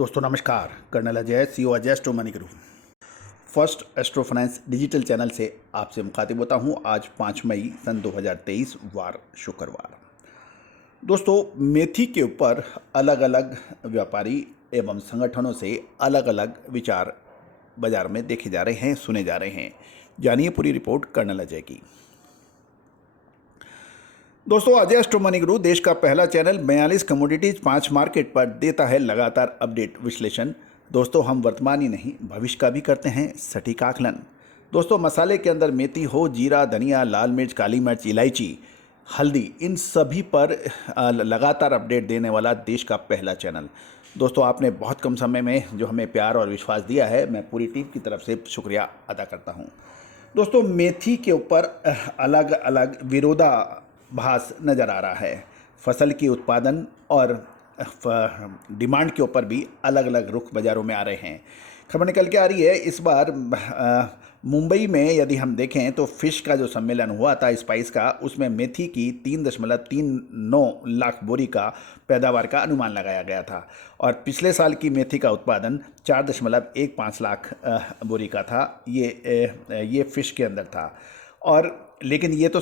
दोस्तों नमस्कार। Colonel Ajay, CEO Ajay astro money group first astro finance digital channel से आपसे मुखातिब होता हूं। आज 5 मई सन 2023 वार शुक्रवार। दोस्तों, मेथी के ऊपर अलग अलग व्यापारी एवं संगठनों से अलग अलग विचार बाजार में देखे जा रहे हैं, सुने जा रहे हैं। जानिए पूरी रिपोर्ट कर्नल अजय की। दोस्तों, अजय एस्ट्रो मनी ग्रुप देश का पहला चैनल 42 कमोडिटीज 5 मार्केट पर देता है लगातार अपडेट विश्लेषण। दोस्तों, हम वर्तमान ही नहीं भविष्य का भी करते हैं सटीक आकलन। दोस्तों, मसाले के अंदर मेथी हो, जीरा, धनिया, लाल मिर्च, काली मिर्च, इलायची, हल्दी, इन सभी पर लगातार अपडेट देने वाला देश का पहला चैनल। दोस्तों, आपने बहुत कम समय में जो हमें प्यार और विश्वास दिया है, मैं पूरी टीम की तरफ से शुक्रिया अदा करता हूँ। दोस्तों, मेथी के ऊपर अलग अलग विरोधाभास नज़र आ रहा है। फसल की उत्पादन और डिमांड के ऊपर भी अलग अलग रुख बाज़ारों में आ रहे हैं। खबर निकल के आ रही है इस बार मुंबई में यदि हम देखें तो फिश का जो सम्मेलन हुआ था स्पाइस का, उसमें मेथी की 3.39 लाख बोरी का पैदावार का अनुमान लगाया गया था और पिछले साल की मेथी का उत्पादन 4.15 लाख बोरी का था। ये फिश के अंदर था। और लेकिन ये तो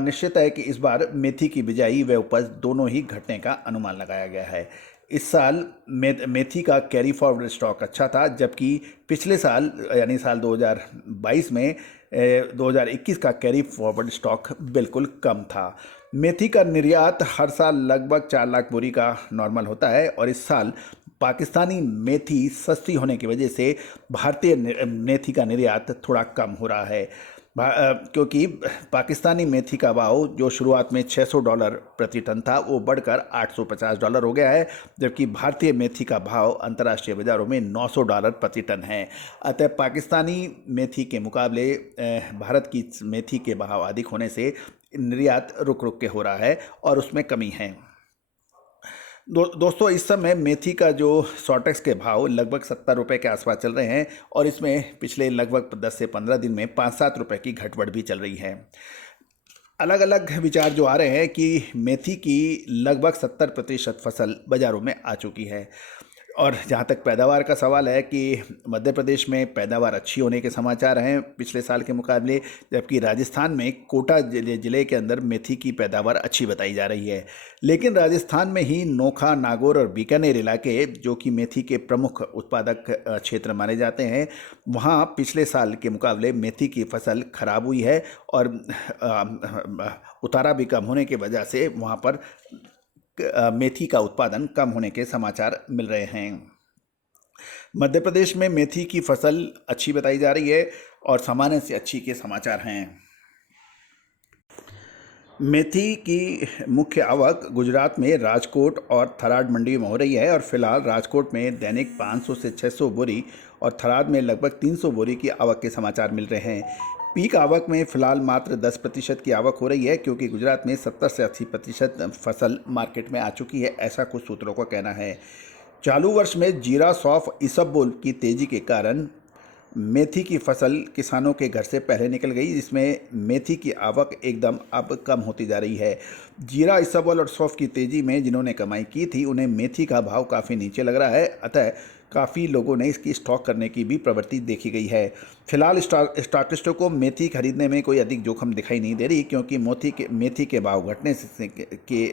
निश्चित है कि इस बार मेथी की बिजाई व उपज दोनों ही घटने का अनुमान लगाया गया है। इस साल मेथी का कैरी फॉरवर्ड स्टॉक अच्छा था, जबकि पिछले साल यानी साल 2022 में 2021 का कैरी फॉरवर्ड स्टॉक बिल्कुल कम था। मेथी का निर्यात हर साल लगभग 4 लाख बोरी का नॉर्मल होता है और इस साल पाकिस्तानी मेथी सस्ती होने की वजह से भारतीय मेथी का निर्यात थोड़ा कम हो रहा है, क्योंकि पाकिस्तानी मेथी का भाव जो शुरुआत में $600 प्रति टन था वो बढ़कर $850 हो गया है, जबकि भारतीय मेथी का भाव अंतर्राष्ट्रीय बाज़ारों में $900 प्रति टन है। अतः पाकिस्तानी मेथी के मुकाबले भारत की मेथी के भाव अधिक होने से निर्यात रुक रुक के हो रहा है और उसमें कमी है। दोस्तों, इस समय मेथी का जो शॉर्टेक्स के भाव लगभग 70 रुपये के आसपास चल रहे हैं और इसमें पिछले लगभग 10 से 15 दिन में 5-7 रुपये की घटबढ़ भी चल रही है। अलग अलग विचार जो आ रहे हैं कि मेथी की लगभग 70% फसल बाज़ारों में आ चुकी है। और जहाँ तक पैदावार का सवाल है कि मध्य प्रदेश में पैदावार अच्छी होने के समाचार हैं पिछले साल के मुकाबले, जबकि राजस्थान में कोटा ज़िले के अंदर मेथी की पैदावार अच्छी बताई जा रही है। लेकिन राजस्थान में ही नोखा, नागौर और बीकानेर इलाके जो कि मेथी के प्रमुख उत्पादक क्षेत्र माने जाते हैं, वहाँ पिछले साल के मुकाबले मेथी की फसल खराब हुई है और उतारा भी कम होने की वजह से वहाँ पर मेथी का उत्पादन कम होने के समाचार मिल रहे हैं। मध्य प्रदेश में मेथी की फसल अच्छी बताई जा रही है और सामान्य से अच्छी के समाचार हैं। मेथी की मुख्य आवक गुजरात में राजकोट और थराद मंडी में हो रही है और फिलहाल राजकोट में दैनिक 500 से 600 बोरी और थराद में लगभग 300 बोरी की आवक के समाचार मिल रहे हैं। पीक आवक में फिलहाल मात्र 10% की आवक हो रही है, क्योंकि गुजरात में 70 से 80% फसल मार्केट में आ चुकी है, ऐसा कुछ सूत्रों का कहना है। चालू वर्ष में जीरा, सौंफ, इसबगोल की तेज़ी के कारण मेथी की फसल किसानों के घर से पहले निकल गई, जिसमें मेथी की आवक एकदम अब कम होती जा रही है। जीरा, इसबगोल और सौंफ की तेज़ी में जिन्होंने कमाई की थी उन्हें मेथी का भाव काफ़ी नीचे लग रहा है, अतः काफ़ी लोगों ने इसकी स्टॉक करने की भी प्रवृत्ति देखी गई है। फिलहाल स्टॉकिस्टों को मेथी खरीदने में कोई अधिक जोखिम दिखाई नहीं दे रही, क्योंकि मेथी के भाव घटने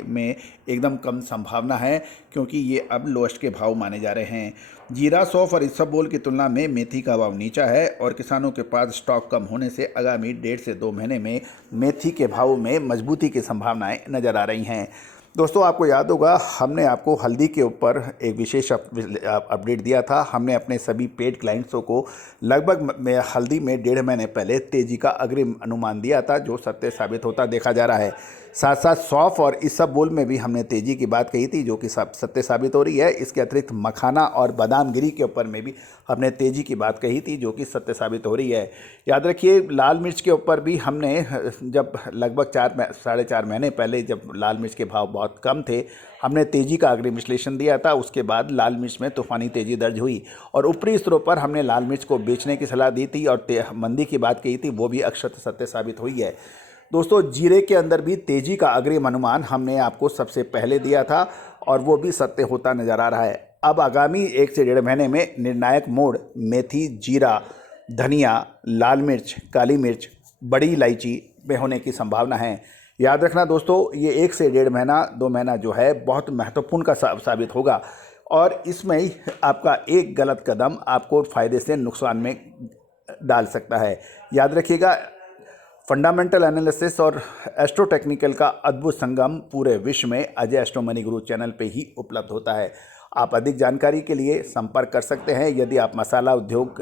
में एकदम कम संभावना है, क्योंकि ये अब लोएस्ट के भाव माने जा रहे हैं। जीरा, सौंफ और इसबगोल की तुलना में मेथी का भाव नीचा है और किसानों के पास स्टॉक कम होने से आगामी 1.5 से 2 महीने में मेथी के भाव में मजबूती की संभावनाएं नज़र आ रही हैं। दोस्तों, आपको याद होगा हमने आपको हल्दी के ऊपर एक विशेष अपडेट दिया था। हमने अपने सभी पेड क्लाइंट्सों को लगभग हल्दी में 1.5 महीने पहले तेज़ी का अग्रिम अनुमान दिया था, जो सत्य साबित होता देखा जा रहा है। साथ साथ सौंफ और इसबगोल में भी हमने तेज़ी की बात कही थी, जो कि सत्य साबित हो रही है। इसके अतिरिक्त मखाना और बादाम गिरी के ऊपर में भी हमने तेज़ी की बात कही थी, जो कि सत्य साबित हो रही है। याद रखिए, लाल मिर्च के ऊपर भी हमने जब लगभग 4-4.5 महीने पहले, जब लाल मिर्च के भाव बहुत कम थे, हमने तेज़ी का अग्रिम विश्लेषण दिया था। उसके बाद लाल मिर्च में तूफानी तेज़ी दर्ज हुई और ऊपरी स्तरों पर हमने लाल मिर्च को बेचने की सलाह दी थी और मंदी की बात कही थी, वो भी अक्षत सत्य साबित हुई है। दोस्तों, जीरे के अंदर भी तेज़ी का अग्रिम अनुमान हमने आपको सबसे पहले दिया था और वो भी सत्य होता नज़र आ रहा है। अब आगामी 1 से 1.5 महीने में निर्णायक मोड़ मेथी, जीरा, धनिया, लाल मिर्च, काली मिर्च, बड़ी इलायची में होने की संभावना है। याद रखना दोस्तों, ये 1 से 1.5 महीना 2 महीना जो है बहुत महत्वपूर्ण का साबित होगा और इसमें ही आपका एक गलत कदम आपको फ़ायदे से नुकसान में डाल सकता है। याद रखिएगा, फंडामेंटल एनालिसिस और एस्ट्रो टेक्निकल का अद्भुत संगम पूरे विश्व में अजय एस्ट्रो मनी गुरु चैनल पे ही उपलब्ध होता है। आप अधिक जानकारी के लिए संपर्क कर सकते हैं। यदि आप मसाला उद्योग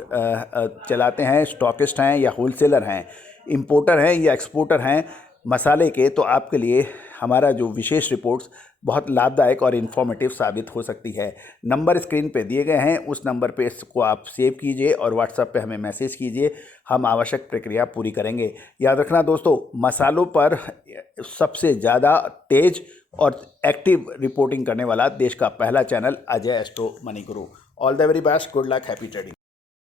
चलाते हैं, स्टॉकिस्ट हैं या होलसेलर हैं, इंपोर्टर हैं या एक्सपोर्टर हैं मसाले के, तो आपके लिए हमारा जो विशेष रिपोर्ट्स बहुत लाभदायक और इन्फॉर्मेटिव साबित हो सकती है। नंबर स्क्रीन पे दिए गए हैं, उस नंबर पे इसको आप सेव कीजिए और व्हाट्सएप पे हमें मैसेज कीजिए, हम आवश्यक प्रक्रिया पूरी करेंगे। याद रखना दोस्तों, मसालों पर सबसे ज़्यादा तेज और एक्टिव रिपोर्टिंग करने वाला देश का पहला channel Ajay astro money Guru. All the very best, good luck, happy trading.